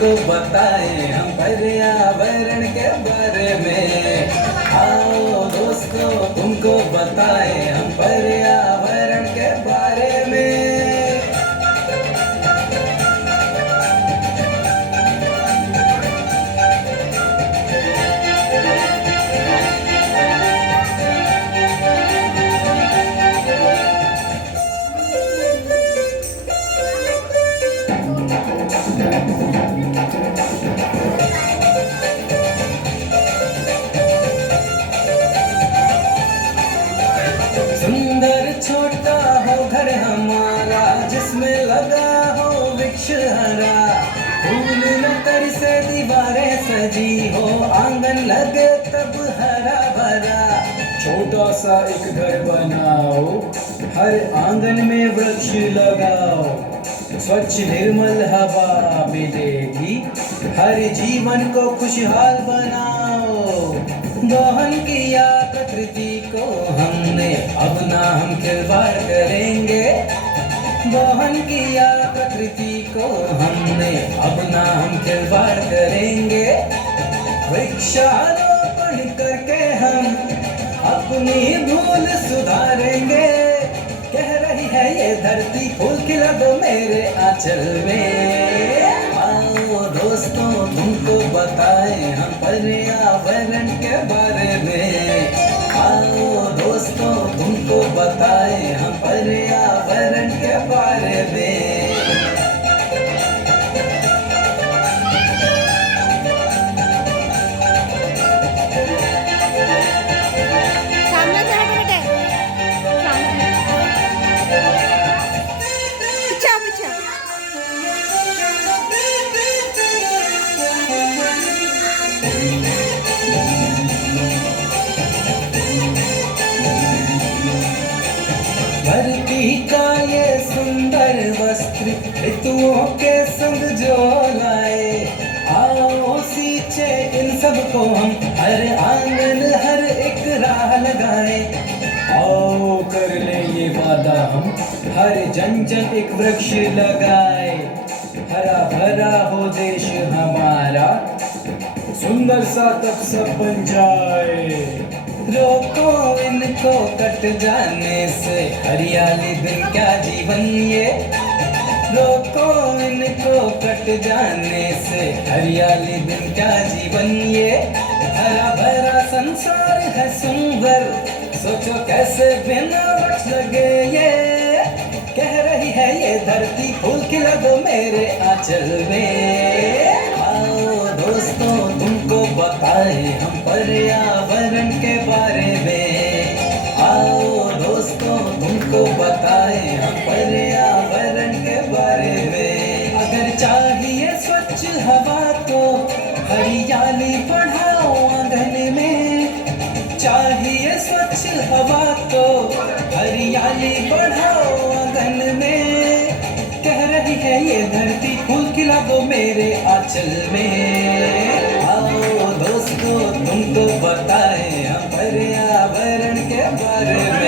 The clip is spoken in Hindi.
तुमको बताएं हम पर्यावरण के बारे में। आओ दोस्तों तुमको बताएं हम पर्यावरण के बारे में। सुंदर छोटा हो घर हमारा, जिसमें लगा हो वृक्ष हरा। फूल नटर से दीवारें सजी हो, आंगन लगे तब हरा भरा। छोटा सा एक घर बनाओ, हर आंगन में वृक्ष लगाओ। स्वच्छ निर्मल हवा मिलेगी, हर जीवन को खुशहाल बनाओ। दोहन किया प्रकृति को हमने, अब ना हम खिलवाड़ करेंगे। दोहन किया प्रकृति को हमने, अब ना हम खिलवाड़ करेंगे। वृक्षारोपण करके हम अपनी भूल सुधारेंगे। कह रही है ये धरती फूल खिला दो मेरे आंचल में। आओ दोस्तों तुमको बताएं हम पर्यावरण के बारे में। आओ दोस्तों तुमको बताएं हम पर्यावरण के बारे में। सामने से हट बेटे, पीछे पीछे। धरती का ये सुंदर वस्त्र ऋतुओं के संग जो लाए। आओ सींचे इन सबको हम, हर आंगन हर एक राह लगाए। आओ कर ले ये वादा हम, हर जन जन एक वृक्ष लगाए। हरा भरा हो देश हमारा, सुंदर सा तब सब बन जाए। रोको इनको कट जाने से, हरियाली बिन क्या जीवन ये। रोको इनको कट जाने से, हरियाली बिन क्या जीवन ये। हरा भरा संसार है सुंदर, सोचो कैसे बिना वृक्ष लगे ये। कह रही है ये धरती फूल खिला दो मेरे आंचल में। आओ दोस्तों तुमको बताएं हम पर्यावरण के बारे में। आओ दोस्तों तुमको बताएं हम पर्यावरण के बारे में। अगर चाहिए स्वच्छ हवा तो हरियाली बढ़ाओ आंगन में। चाहिए स्वच्छ हवा तो हरियाली बढ़ाओ आंगन में। कह रही है ये धरती फूल खिला दो मेरे आंचल में। आओ दोस्तों तुमको बताएं हम पर्यावरण के बारे में।